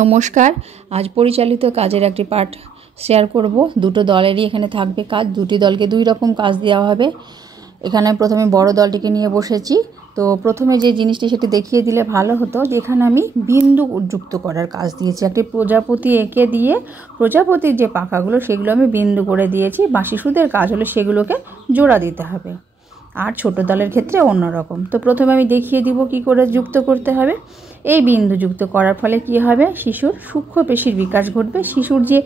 নমস্কার, আজ পরিচালিত কাজের একটি পার্ট শেয়ার করব। দুটো দলেরই এখানে থাকবে কাজ, দুটি দলকে দুই রকম কাজ দেওয়া হবে। এখানে প্রথমে বড় দলটিকে নিয়ে বসেছি। তো প্রথমে যে জিনিসটি সেটি দেখিয়ে দিলে ভালো হতো, যেখানে আমি বিন্দু যুক্ত করার কাজ দিয়েছি। একটি প্রজাপতি এঁকে দিয়ে প্রজাপতির যে পাখাগুলো সেগুলো আমি বিন্দু করে দিয়েছি। বা শিশুদের কাজ হলো সেগুলোকে জোড়া দিতে হবে, আর ছোট দলের ক্ষেত্রে অন্যরকম। তো প্রথমে আমি দেখিয়ে দিব কি করে যুক্ত করতে হবে। এই বিন্দু যুক্ত করার ফলে কি হবে, শিশুর সূক্ষ্ম পেশির বিকাশ ঘটবে। শিশুর যে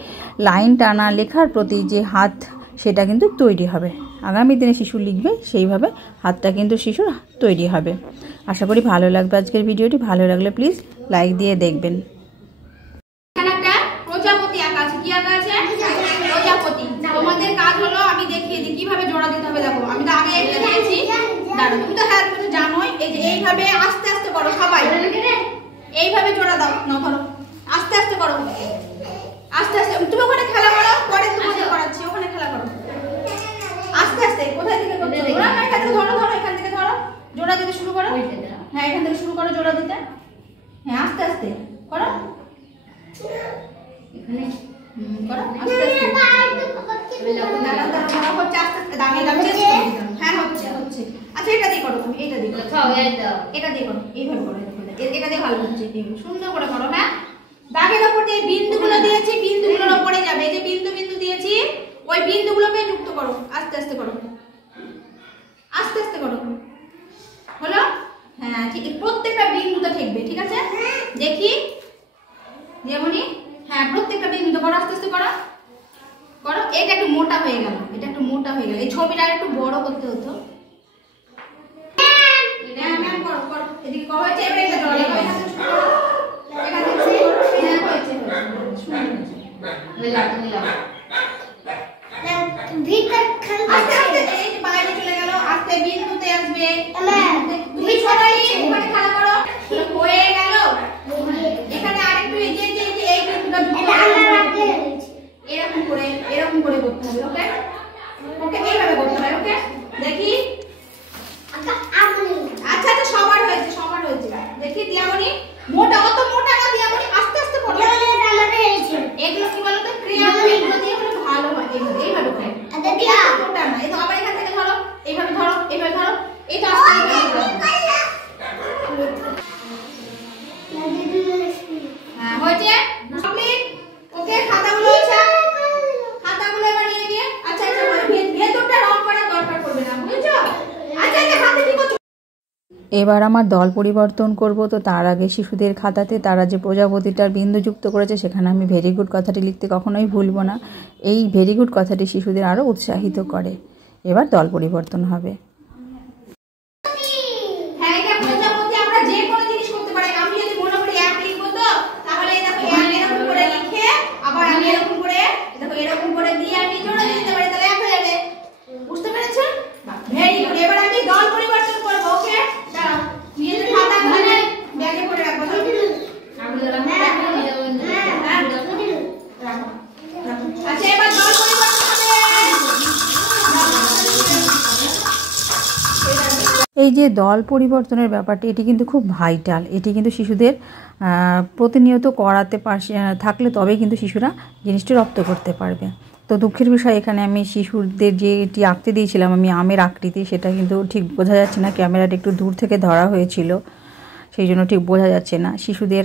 লাইন টানা, লেখার প্রতি যে হাত, সেটা কিন্তু তৈরি হবে। আগামী দিনে শিশু লিখবে, সেইভাবে হাতটা কিন্তু শিশুর তৈরি হবে। আশা করি ভালো লাগবে আজকের ভিডিওটি। ভালো লাগলে প্লিজ লাইক দিয়ে দেখবেন। প্রজাপতি আঁকা আছে। কি আঁকা আছে? প্রজাপতি। তোমাদের কাজ হলো আমি দেখিয়ে দিই কিভাবে জোড়া দিতে হবে। দেখো আমি তো আগে এটা দিয়েছি, দাঁড়াও, তুমি তো হ্যাঁ তুমি জানোই। এই যে এইভাবে আস্তে আস্তে করো সবাই, এইভাবে জোড়া দাও। না ধরো, আস্তে আস্তে করো, আস্তে আস্তে। তুমি ওখানে খেলা করো, পরে তোমাদের করাচ্ছি, ওখানে খেলা করো। আস্তে আস্তে কোথায় থেকে করছো? জোড়া না, এখান থেকে ধরো, ধরো এখান থেকে ধরো, জোড়া দিতে শুরু করো। হ্যাঁ এখান থেকে শুরু করো জোড়া দিতে। হ্যাঁ আস্তে আস্তে করো, এখানে করো আস্তে আস্তে। হ্যাঁ হচ্ছে হচ্ছে। আচ্ছা এটা দিয়ে করো, তুমি এটা দিয়ে করো, এটা দিয়ে করো, এইভাবে করো, এটা দিয়ে ভালো হচ্ছে। সুন্দর করে করো। হ্যাঁ দাগের ওপর যে বিন্দুগুলো দিয়েছি, বিন্দুগুলোর ওপরে যাবে। এই যে বিন্দু বিন্দু দিয়েছি, ওই বিন্দুগুলোকে যুক্ত করো। আস্তে আস্তে করো, আস্তে আস্তে করো। হলো? হ্যাঁ ঠিক, প্রত্যেকটা বিন্দুতে ঠেকবে। ঠিক আছে, দেখি যেমনই। হ্যাঁ প্রত্যেকটা বিন্দুতে করো, আস্তে আস্তে করো করো। এটা একটু মোটা হয়ে গেল, এটা একটু মোটা হয়ে গেল। এই ছবিটা একটু বড় করতে হতো। হ্যাঁ ম্যাম করো করো, এদিকে করো। হয়েছে, এবারে এটা জড়া লাগবে। এখান থেকে শুরু করো, এখান থেকে শুরু করো। হ্যাঁ হয়েছে, ভিতর আস্তে আস্তে এই যে বাইরে চলে গেল, আস্তে বিন্দুতে আসবে। তুমি সবাই ওখানে খেলা করো। হয়ে গেল। এখানে আরেকটু এই যে এই বিন্দুটা এরকম করে, এরকম করে করতে হবে। ওকে ওকে, এইভাবে করতে হবে। ওকে দেখি। আচ্ছা আচ্ছা সবার হয়েছে, সবার হয়েছে। দেখি দিয়ামণি, মোটা অত মোটা না দিয়ামণি, আস্তে আস্তে করো। এগুলো কি বলতো, ক্রিয়াগুলো দিয়ে হলে ভালো হয়। এইভাবে এইভাবে করো, মোটা না। এই তো আবার এখান থেকে ধরো, এইভাবে ধরো, এইভাবে ধরো। এটা আস্তে হ্যাঁ হয়েছে, কমপ্লিট। ওকে খাতাগুলো আছে, খাতাগুলো এবার নিয়ে গিয়ে। আচ্ছা আচ্ছা ভেতরটা রং করার দরকার পড়বে না, বুঝছো? আচ্ছা আচ্ছা হাতে কি করছো? এবার আমার দল পরিবর্তন করব। তো তার আগে শিশুদের খাতাতে তারা যে প্রজাপতিটার বিন্দু যুক্ত করেছে, সেখানে আমি ভেরি গুড কথাটি লিখতে কখনোই ভুলব না। এই ভেরি গুড কথাটি শিশুদের আরও উৎসাহিত করে। এবার দল পরিবর্তন হবে। এই যে দল পরিবর্তনের ব্যাপারটি, এটি কিন্তু খুব ভাইটাল। এটি কিন্তু শিশুদের প্রতিনিয়ত করাতে থাকলে তবেই কিন্তু শিশুরা জিনিসটি রপ্ত করতে পারবে। তো দুঃখের বিষয়, এখানে আমি শিশুদের যে এটি আঁকতে দিয়েছিলাম আমি আমের আকৃতি, সেটা কিন্তু ঠিক বোঝা যাচ্ছে না। ক্যামেরাটা একটু দূর থেকে ধরা হয়েছিল, সেই জন্য ঠিক বোঝা যাচ্ছে না। শিশুদের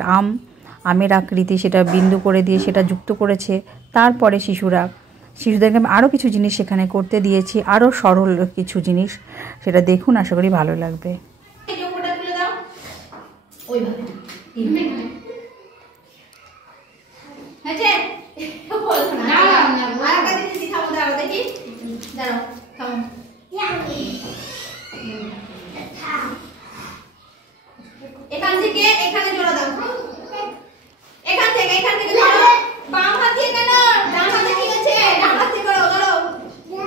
আমের আকৃতি সেটা বিন্দু করে দিয়ে সেটা যুক্ত করেছে। তারপরে শিশুদেরকে আমি আরও কিছু জিনিস সেখানে করতে দিয়েছি, আরও সরল কিছু জিনিস। সেটা দেখুন, আশা করি ভালো লাগবে। এখান থেকে এখানে জোড়া দাও। এখান থেকে ধরো, বাম হাত দিয়ে কেন, ডান হাতে ঠিক আছে, ডান হাত দিয়ে করো, ধরো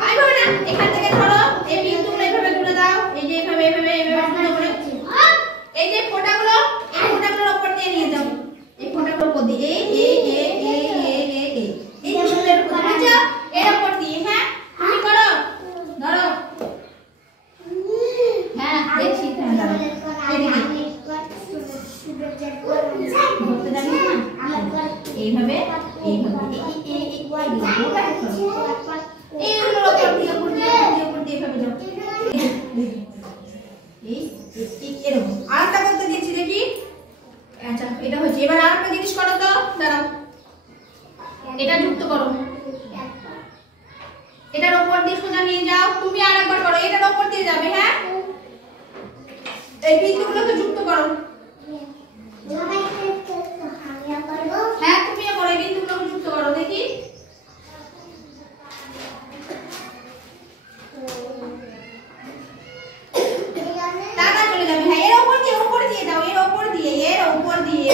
এইভাবে না। এখান থেকে ধরো, এই বিন্দুগুলো এইভাবে জুড়ে দাও। এই যে এইভাবে এইভাবে এইভাবে জুড়ে করে, এই যে ফোঁটাগুলো, এই ফোঁটাগুলোর উপর দিয়ে নিয়ে যাও। এই ফোঁটাগুলোর উপর দিয়ে এই এই এই এই এই এই এই এই ফুলের উপর দিয়ে, এর উপর দিয়ে। হ্যাঁ তুমি করো, ধরো। হ্যাঁ দেখছি, হ্যাঁ দাঁড়াও, এদিকে এবার আরেকটা জিনিস করো তো, দাঁড়াও, এটা যুক্ত করো, এটার উপর দিয়ে সোজা নিয়ে যাও। তুমি আরেকবার করো, এটার উপর দিয়ে যাবে। হ্যাঁ, এই বিন্দুগুলোকে যুক্ত করো। হ্যাঁ, তুমিও করো, এই বিন্দুগুলোকে যুক্ত করো দেখি। টাকা চলে যাবে। হ্যাঁ, এর উপর দিয়ে দাও, এর উপর দিয়ে, উপর দিয়ে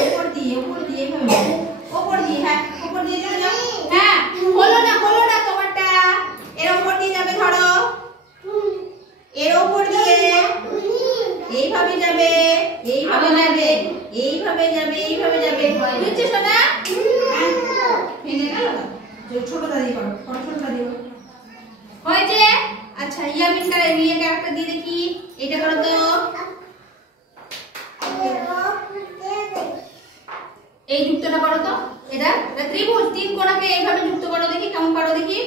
উপর দিয়ে, হ্যাঁ উপর দিয়ে চলে যাও। হ্যাঁ, হলো না তোমারটা, এর উপর দিয়ে যাবে, ধরো এর উপর দিয়ে এইভাবে যাবে, বুঝছো সোনা? ভেঙে গেল, ছোটটা দিয়ে করো, ছোটটা দিয়ে হয়েছে। আচ্ছা, ইয়ামিনটা ইয়ে ক্যারেক্টার দিয়ে দেখি, এটা করো তো। এই যুক্তটা করো তো, এটা ত্রিভুজ, 3 কোণাকে এইভাবে যুক্ত করো দেখি, কেমন পারো দেখি।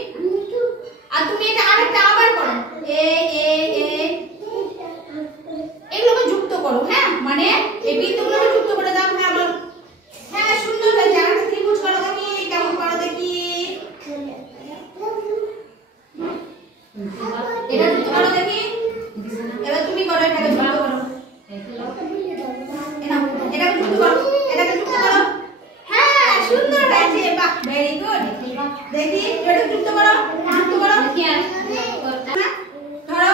আর তুমি এটা আরেকটা আবার করো, এগুলোকে যুক্ত করো। হ্যাঁ, মানে এই বিন্দুগুলোকে যুক্ত করে দাও। হ্যাঁ বলো, হ্যাঁ সুন্দর হয়েছে। আরেকটা ত্রিভুজ করো দেখি, কেমন পারো দেখি। এটা যুক্ত করো দেখি, এবার তুমি করো, এটাকে যুক্ত করো, এটাকে যুক্ত করো, এটাকে যুক্ত করো। হ্যাঁ, সুন্দর হয়েছে, বাহ, ভেরি গুড। দেখি এটা যুক্ত করো, ধরো,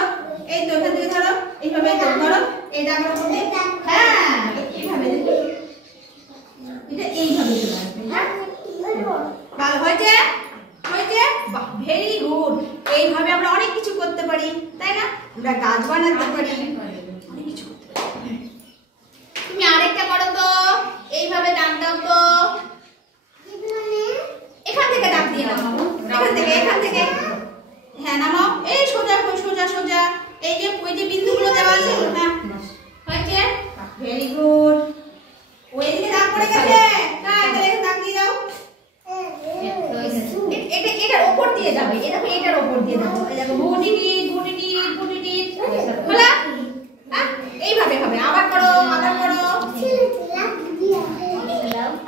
এই তো এখান থেকে ধরো, এইভাবে ধরো, এটা আমার উপর দিয়ে, হ্যাঁ এইভাবে দেখি, এটা এইভাবে চলে আসবে। হ্যাঁ, ভালো হয়েছে, বাহ, ভেরি গুড। এইভাবে আমরা অনেক কিছু করতে পারি, তাই না? আমরা গাছ বানাতে পারি, অনেক কিছু করতে পারি। তুমি আরেকটা করো তো, এইভাবে টান দাও তো, এখান থেকে টান দিয়ে নামাও, এখান থেকে হ্যাঁ নামাও, এই সোজা, এই যে ওই যে বিন্দুগুলো দেওয়া আছে। হ্যাঁ হয়েছে, ভেরি গুড। ওই দিকে দাগ পড়ে গেছে, তাহলে দাগ দিয়ে দাও। এটার উপর দিয়ে যাবে, এটার উপর দিয়ে দাও। এই দেখো, গুটিটি হলো। হ্যাঁ, এইভাবে হবে। আবার করো,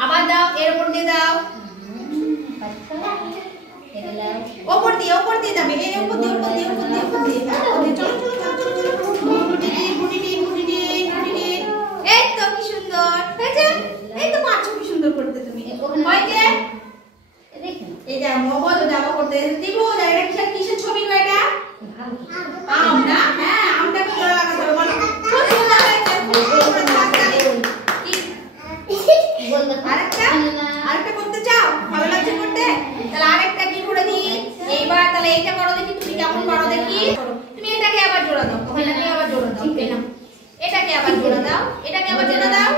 আবার দাও, এর উপর দিয়ে দাও, উপর দিয়ে যাবে, এর উপর দিয়ে। চলো, এই তো কি সুন্দর হয়েছে, এই তো পারছো কি সুন্দর করতে তুমি। হয়েছে, এই যে মোবাইল দাবা করতে ত্রিভুজ, এটা কিসের ছবি গো? এটা আম না? হ্যাঁ, আমটাকে জোড়া লাগাতে হবে, বলো। খুব সুন্দর হয়েছে, আরেকটা করতে চাও? ভালো লাগছে করতে? তাহলে আরেকটা কি করে দিই এইবার, তাহলে এইটা করো দেখি তুমি কেমন পারো দেখি। তুমি এটাকে আবার জোড়া দাও, এটাকে আবার জোড়া দাও, এটাকে আবার জোড়া দাও,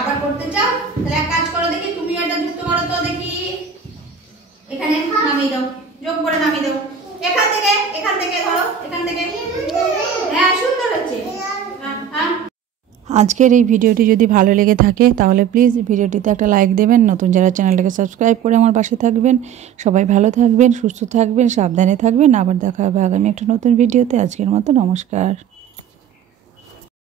আবার করতে চাও? তাহলে এক কাজ করো দেখি, তুমি এটা যুক্ত করো তো দেখি, এখানে নামিয়ে দাও, যোগ করে নামিয়ে দাও, এখান থেকে ধরো, এখান থেকে। হ্যাঁ, সুন্দর হচ্ছে। হ্যাঁ, আজকের এই ভিডিওটি যদি ভালো লেগে থাকে তাহলে প্লিজ ভিডিওটিতে একটা লাইক দেবেন। নতুন যারা চ্যানেলটাকে সাবস্ক্রাইব করে আমার পাশে থাকবেন। সবাই ভালো থাকবেন, সুস্থ থাকবেন, সাবধানে থাকবেন। আবার দেখা হবে আগামী একটা নতুন ভিডিওতে। আজকের মতো নমস্কার।